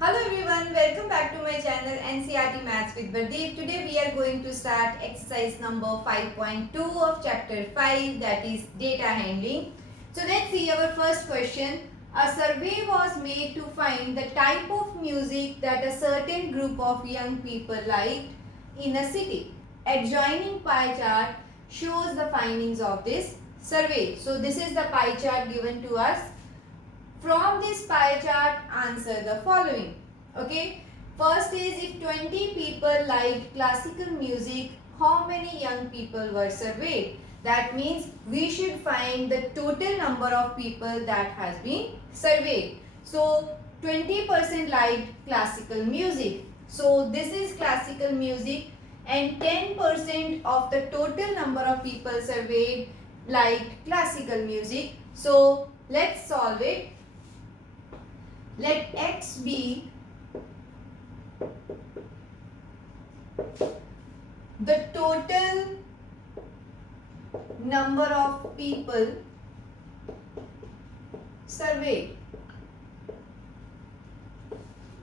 Hello everyone, welcome back to my channel NCERT Maths with Bardeep. Today we are going to start exercise number 5.2 of chapter 5, that is data handling. So let's see our first question. A survey was made to find the type of music that a certain group of young people liked in a city. Adjoining pie chart shows the findings of this survey. So this is the pie chart given to us. From this pie chart, answer the following. Okay. First is, if 20 people liked classical music, how many young people were surveyed? That means we should find the total number of people that has been surveyed. So 20% liked classical music. So this is classical music, and 10% of the total number of people surveyed liked classical music. So let's solve it. Let X be the total number of people surveyed.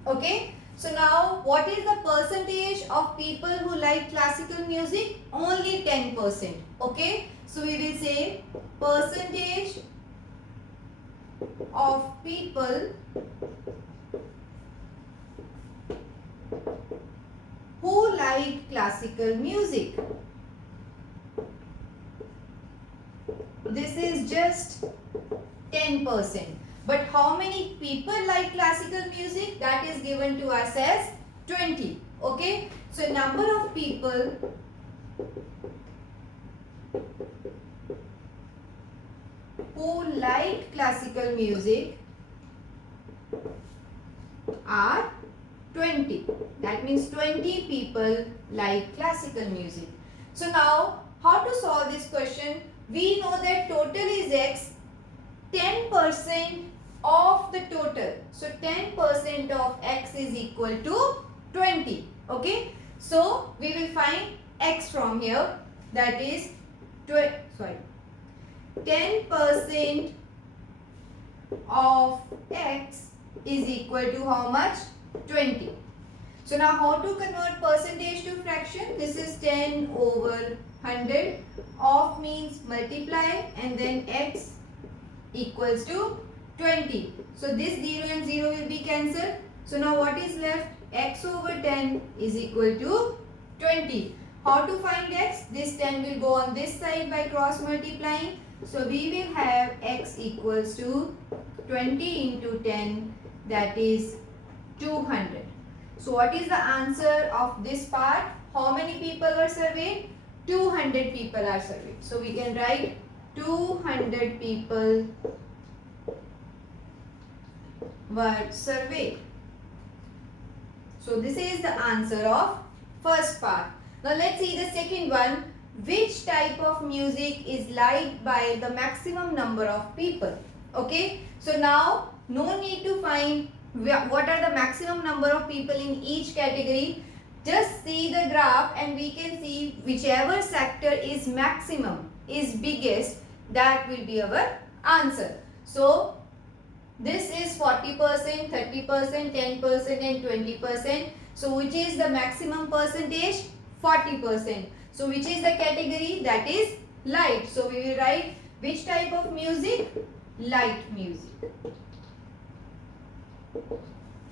Okay. So now what is the percentage of people who like classical music? Only 10%. Okay. So we will say percentage of people who like classical music. This is just 10%. But how many people like classical music? That is given to us as 20. Okay. So number of people who like classical music are 20. That means 20 people like classical music. So now how to solve this question? We know that total is X, 10% of the total. So 10% of X is equal to 20. Okay. So we will find X from here. That is 10% of X is equal to how much? 20. So now how to convert percentage to fraction? This is 10 over 100. Of means multiply, and then X equals to 20. So this 0 and 0 will be cancelled. So now what is left? X over 10 is equal to 20. How to find X? This 10 will go on this side by cross multiplying. So we will have X equals to 20 into 10, that is 200. So what is the answer of this part? How many people were surveyed? 200 people are surveyed. So we can write 200 people were surveyed. So this is the answer of first part. Now let's see the second one. Which type of music is liked by the maximum number of people? Okay. So now no need to find what are the maximum number of people in each category. Just see the graph and we can see whichever sector is maximum, is biggest, that will be our answer. So this is 40%, 30%, 10% and 20%. So which is the maximum percentage? 40%. So which is the category? That is light. So we will write which type of music? Light music.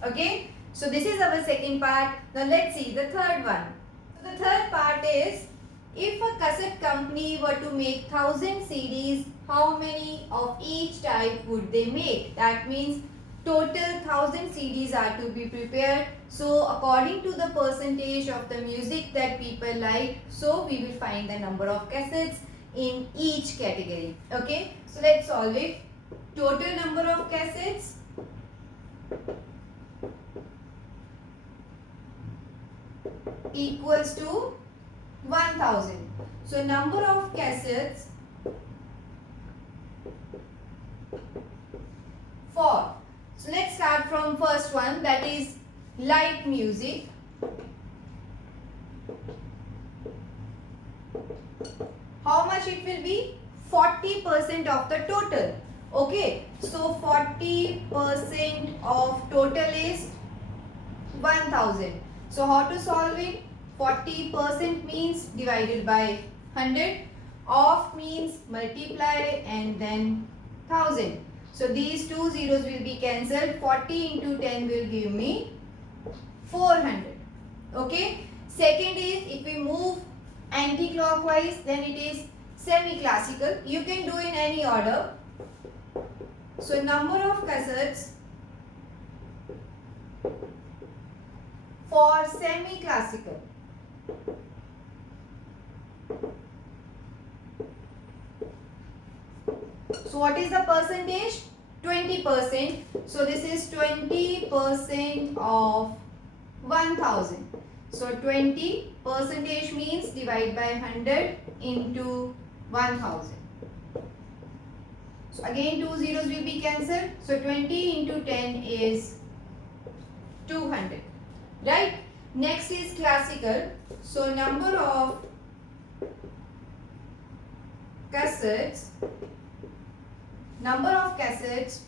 Okay. So this is our second part. Now let's see the third one. So the third part is, if a cassette company were to make 1000 CDs, how many of each type would they make? That means total 1000 CDs are to be prepared. So according to the percentage of the music that people like, so we will find the number of cassettes in each category. Okay. So let's solve it. Total number of cassettes equals to 1000. So number of cassettes for. So let's start from first one, that is light music. How much it will be? 40% of the total. Okay. So 40% of total is 1000. So how to solve it? 40% means divided by 100. Of means multiply and then 1000. So these two zeros will be cancelled. 40 into 10 will give me 400. Okay. Second is, if we move anti-clockwise, then it is semi-classical. You can do in any order. So number of cassettes for semi-classical. So what is the percentage? 20%. So this is 20% of 1000. So 20 percentage means divide by 100 into 1000. So again two zeros will be cancelled. So 20 into 10 is 200. Right? Next is classical. So number of cassettes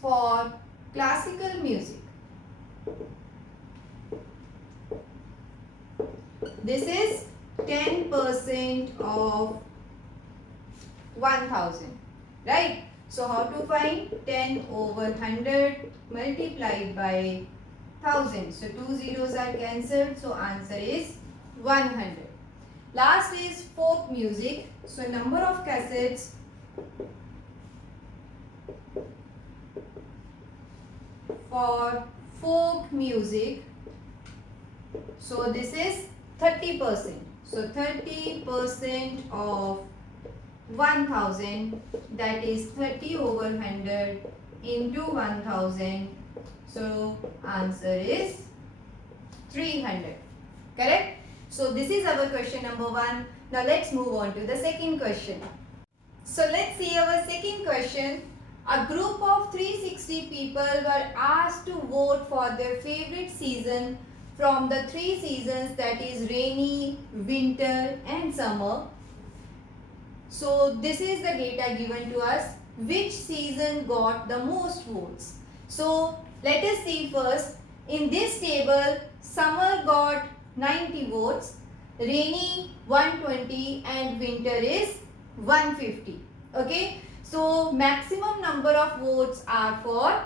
for classical music. This is 10% of 1000. Right? So how to find? 10 over 100 multiplied by 1000. So two zeros are cancelled. So answer is 100. Last is folk music. So number of cassettes for folk music. So this is 30%. So 30% of 1000, that is 30 over 100 into 1000. So answer is 300. Correct? So this is our question number 1. Now let's move on to the second question. So let's see our second question. A group of 360 people were asked to vote for their favorite season from the 3 seasons, that is rainy, winter and summer. So this is the data given to us. Which season got the most votes? So let us see first. In this table, summer got 90 votes, rainy 120 and winter is 150. Okay. So maximum number of votes are for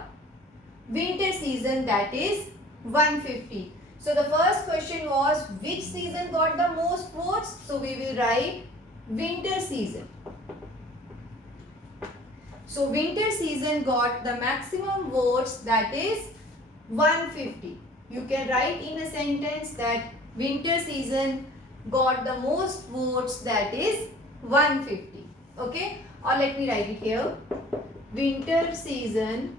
winter season, that is 150. So the first question was, which season got the most votes? So we will write winter season. So winter season got the maximum votes, that is 150. You can write in a sentence that winter season got the most votes, that is 150. Okay. Or let me write it here. Winter season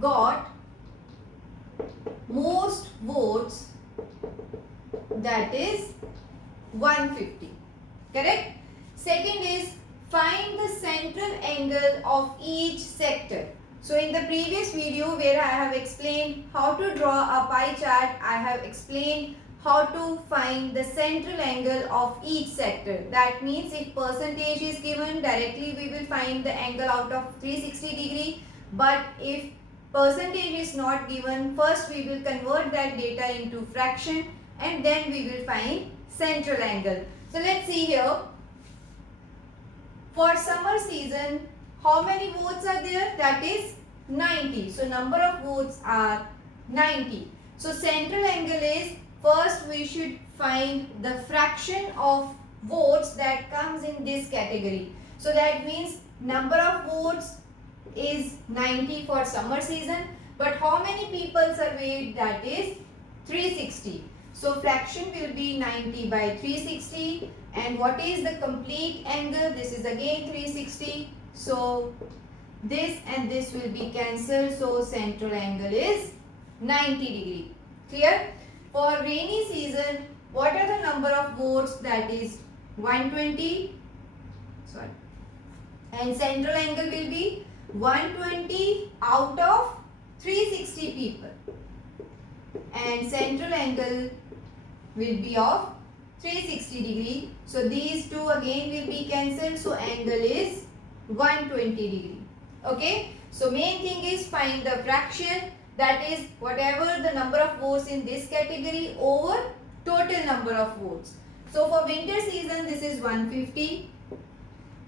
got most votes, that is 150. Correct? Second is, find the central angle of each sector. So in the previous video where I have explained how to draw a pie chart, I have explained how to find the central angle of each sector. That means if percentage is given, directly we will find the angle out of 360 degree. But if percentage is not given, first we will convert that data into fraction and then we will find central angle. So let's see here. For summer season, how many votes are there? That is 90. So number of votes are 90. So central angle is, first we should find the fraction of votes that comes in this category. So that means number of votes is 90 for summer season. But how many people surveyed? That is 360. So fraction will be 90 by 360. And what is the complete angle? This is again 360. So this and this will be cancelled. So central angle is 90 degree. Clear? For rainy season, what are the number of votes? That is 120. Sorry. And central angle will be 120 out of 360 people. And central angle will be of 360 degree. So these two again will be cancelled. So angle is 120 degree. Okay. So main thing is find the fraction, that is whatever the number of votes in this category over total number of votes. So for winter season this is 150.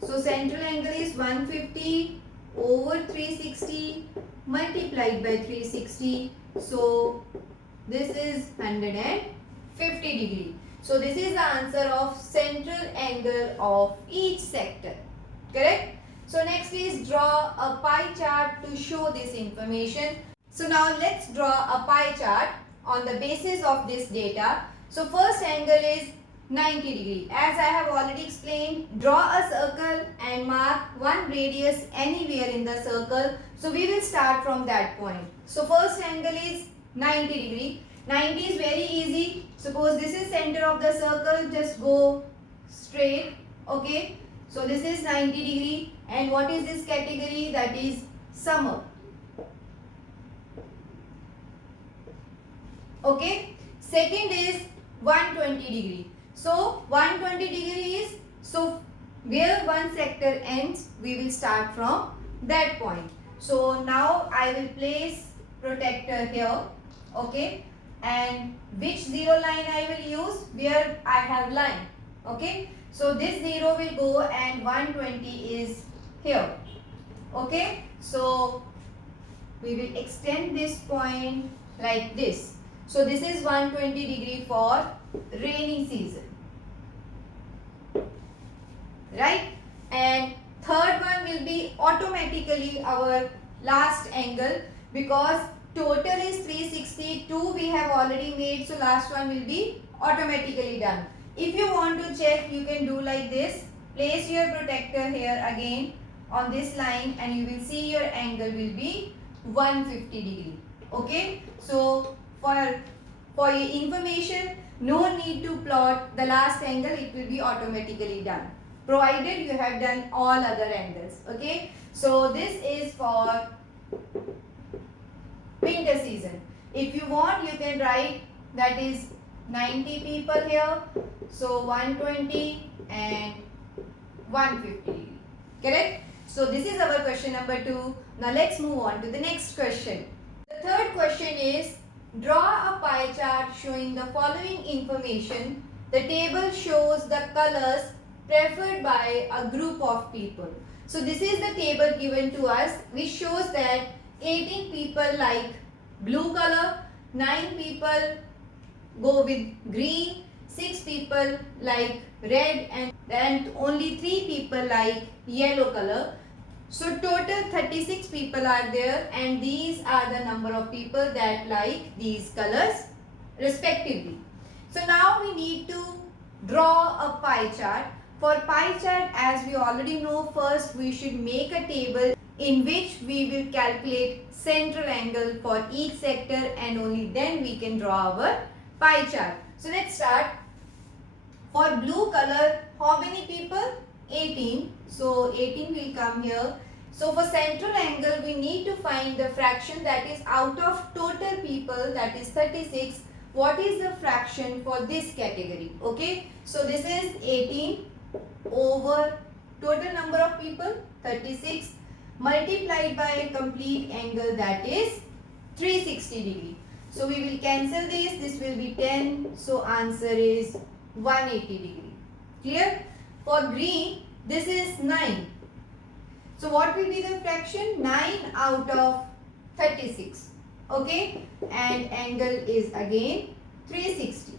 So central angle is 150 over 360 multiplied by 360. So this is 150 degree. So this is the answer of central angle of each sector. Correct? So next is draw a pie chart to show this information. So now let's draw a pie chart on the basis of this data. So first angle is 90 degree. As I have already explained, draw a circle and mark one radius anywhere in the circle. So we will start from that point. So first angle is 90 degree. 90 is very easy. Suppose this is center of the circle, just go straight. Okay. So this is 90 degree. And what is this category? That is summer. Okay. Second is 120 degree. So 120 degree is, so where one sector ends, we will start from that point. So now I will place protector here. Okay. And which zero line I will use? Where I have line. Okay. So this 0 will go and 120 is here. Okay. So we will extend this point like this. So this is 120 degree for rainy season. Right. And third one will be automatically our last angle, because total is 360, 2 we have already made, so last one will be automatically done. If you want to check, you can do like this. Place your protector here again on this line and you will see your angle will be 150 degree. Okay. So for your information, no need to plot the last angle, it will be automatically done, provided you have done all other angles. Okay. So this is for winter season. If you want, you can write that is 90 people here. So 120 and 150. Correct? So this is our question number 2. Now let's move on to the next question. The third question is, draw a pie chart showing the following information. The table shows the colors preferred by a group of people. So this is the table given to us, which shows that 18 people like blue color, 9 people go with green, 6 people like red, and only 3 people like yellow color. So total 36 people are there, and these are the number of people that like these colors respectively. So now we need to draw a pie chart. For pie chart, as we already know, first we should make a table in which we will calculate central angle for each sector, and only then we can draw our pie chart. So let's start. For blue color, how many people? 18. So 18 will come here. So for central angle, we need to find the fraction, that is out of total people, that is 36. What is the fraction for this category? Okay. So this is 18 over total number of people 36 multiplied by a complete angle, that is 360 degree. So we will cancel this will be 10. So answer is 180 degree. Clear? For green, this is 9. So what will be the fraction? 9 out of 36. Okay. And angle is again 360.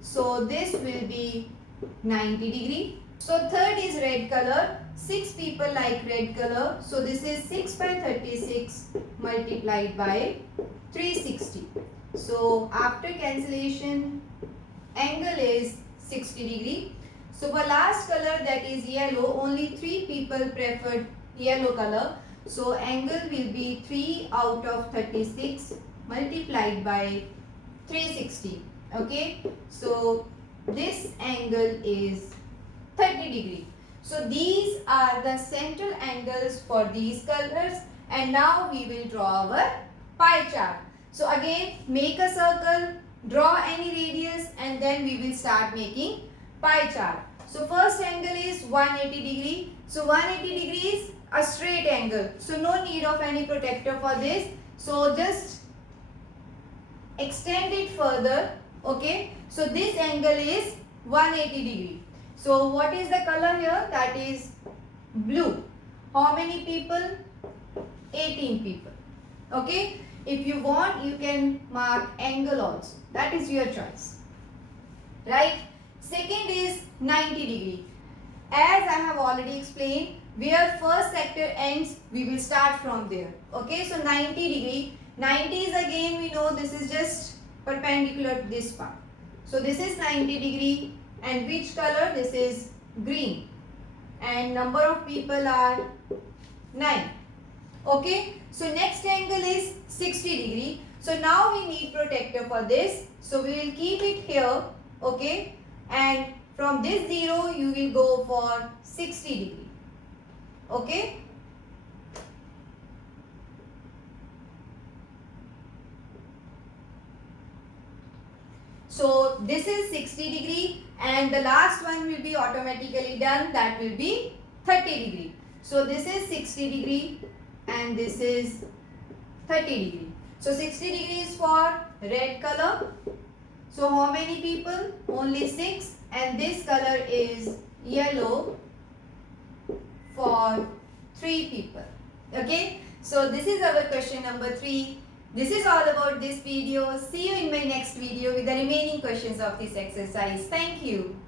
So this will be 90 degree. So third is red color. 6 people like red color. So this is 6 by 36 multiplied by 360. So after cancellation, angle is 60 degree. So for last color, that is yellow, only 3 people preferred yellow color. So angle will be 3 out of 36 multiplied by 360. Okay. So this angle is 30 degree. So these are the central angles for these colors, and now we will draw our pie chart. So again, make a circle, draw any radius, and then we will start making pie chart. So first angle is 180 degree. So 180 degree is a straight angle. So no need of any protector for this. So just extend it further. Okay. So this angle is 180 degree. So what is the color here? That is blue. How many people? 18 people. Okay. If you want, you can mark angle also. That is your choice. Right. Second is 90 degree. As I have already explained, where first sector ends, we will start from there. Okay. So 90 degree. 90 is again, we know this is just perpendicular to this part. So this is 90 degree. And which color? This is green. And number of people are 9. Okay. So next angle is 60 degree. So now we need protector for this. So we will keep it here. Okay. And from this 0 you will go for 60 degree. Okay. So this is 60 degree and the last one will be automatically done, that will be 30 degree. So this is 60 degree and this is 30 degree. So 60 degree is for red color. So how many people? Only 6, and this color is yellow for 3 people. Okay. So this is our question number 3. This is all about this video. See you in my next video with the remaining questions of this exercise. Thank you.